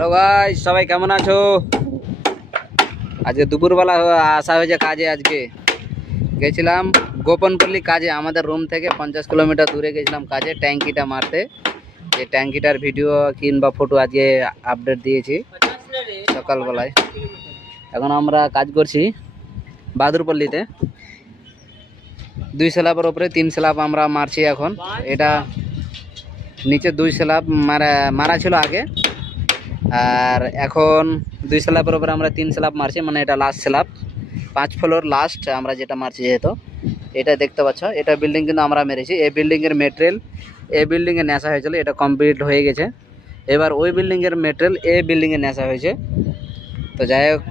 Hello guys, সবাই কেমন আছো? আজকে দুপুরবেলা আসা হয়েছে কাজে। আজকে গেছিলাম গোপনপল্লী কাজে। আমাদের রুম থেকে 50 কিলোমিটার দূরে গেছিলাম কাজে ট্যাঙ্কিটা মারতে। যে ট্যাঙ্কিটার ভিডিও কিংবা ফটো আজকে আপডেট দিয়েছি সকালবেলায়। এখন আমরা কাজ করছি বাহাদুরপল্লীতে। 2 স্ল্যাবের উপরে 3 স্ল্যাব আমরা মারছি এখন। এটা নিচে 2 স্ল্যাব মারা ছিল আগে, আর এখন 2 স্ল্যাবের উপরে আমরা 3 স্ল্যাব মারছি, মানে এটা লাস্ট স্ল্যাব। 5 ফ্লোর লাস্ট আমরা যেটা মারছি। যেহেতু এটা দেখতে পাচ্ছ, এটা বিল্ডিং কিন্তু আমরা মেরেছি। এই বিল্ডিংয়ের মেটেরিয়াল এই বিল্ডিংয়ে নেশা হয়েছিল, এটা কমপ্লিট হয়ে গেছে। এবার ওই বিল্ডিংয়ের মেটেরিয়াল এই বিল্ডিংয়ে নেশা হয়েছে। তো যাই হোক,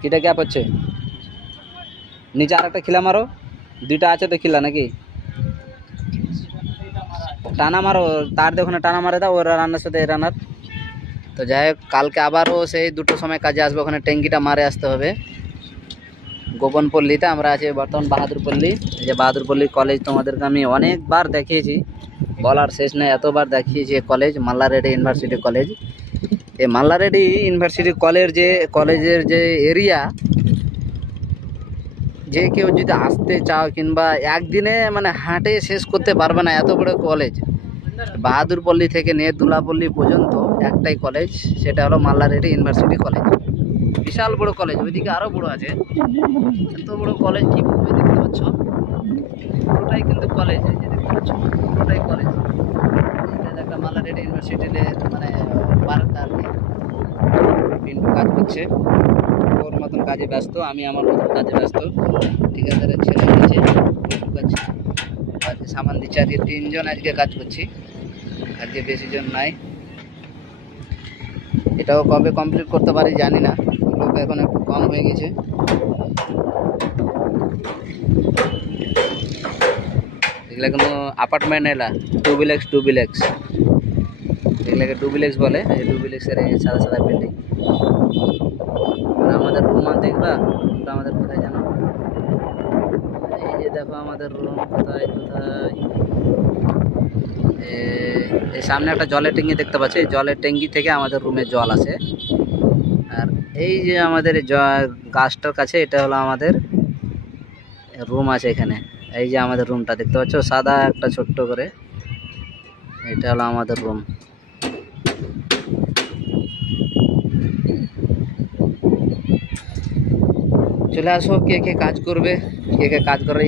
কিটা ক্যাপ হচ্ছে নিচে আর একটা খিলা মারো। 2টা আছে তো খিলা নাকি? টানা মারো, তার দেখো না, টানা মারে দাও ওর রান্নার সাথে রান্নার। তো যাই হোক, কালকে আবারও সেই 2টোর সময় কাজে আসবো। ওখানে ট্যাঙ্কিটা মারে আসতে হবে। গোপনপল্লীতে আমরা আছি বর্তমান বাহাদুরপল্লী। এই যে বাহাদুরপল্লী কলেজ তোমাদেরকে আমি অনেকবার দেখিয়েছি, বলার শেষ নেই, এতবার দেখিয়েছি। কলেজ মাল্লা রেডি ইউনিভার্সিটি কলেজ। এই মাল্লা রেডি ইউনিভার্সিটি কলেজের যে এরিয়া, যে কেউ যদি আসতে চাও কিংবা একদিনে মানে হাঁটে শেষ করতে পারবে না, এত বড় কলেজ। বাহাদুরপল্লী থেকে নিয়ে দুলাপল্লী পর্যন্ত একটাই কলেজ, সেটা হলো মাল্লা রেডি ইউনিভার্সিটি কলেজ। বিশাল বড় কলেজ, ওইদিকে আরও বড় আছে। এত বড় কলেজ কি বলবে, দেখতে পাচ্ছ পুরোটাই কিন্তু কলেজ। এই যে দেখতে পাচ্ছ পুরোটাই কলেজ। এটা একটা মাল্লা রেডি ইউনিভার্সিটির মানে পার্ক আর কি। পিন্টু কাজ করছে, ওর মতন কাজে ব্যস্ত, আমি আমার মতন কাজে ব্যস্ত। ঠিকাদারের ছেলে নিচে আজকে সামান দিচ্ছে। আজকে 3 জন আজকে কাজ করছি, আজকে বেশি জন নাই। এটাও কবে কমপ্লিট করতে পারি জানি না, লোক এখন একটু কম হয়ে গেছে। এগুলো কোনো অ্যাপার্টমেন্ট এলা, ডুপ্লেক্স এগুলোকে ডুপ্লেক্স বলে। এই ডুপ্লেক্সের এই সাদা সাদা বিল্ডিং। আর আমাদের রুম দেখবা, রুমটা আমাদের কোথায় জানো? এই যে দেখো আমাদের রুম কোথায় কোথায়। এই সামনে একটা জলের ট্যাঙ্কি দেখতে পাচ্ছি, এই জলের ট্যাঙ্কি থেকে আমাদের রুমে জল আসে। আর এই যে আমাদের গাছটার কাছে, এটা হলো আমাদের রুম আছে এখানে। এই যে আমাদের রুমটা দেখতে পাচ্ছ, সাদা একটা ছোট্ট করে, এটা হলো আমাদের রুম। চলে আসো, কে কে কাজ করবে, কে কে কাজ করার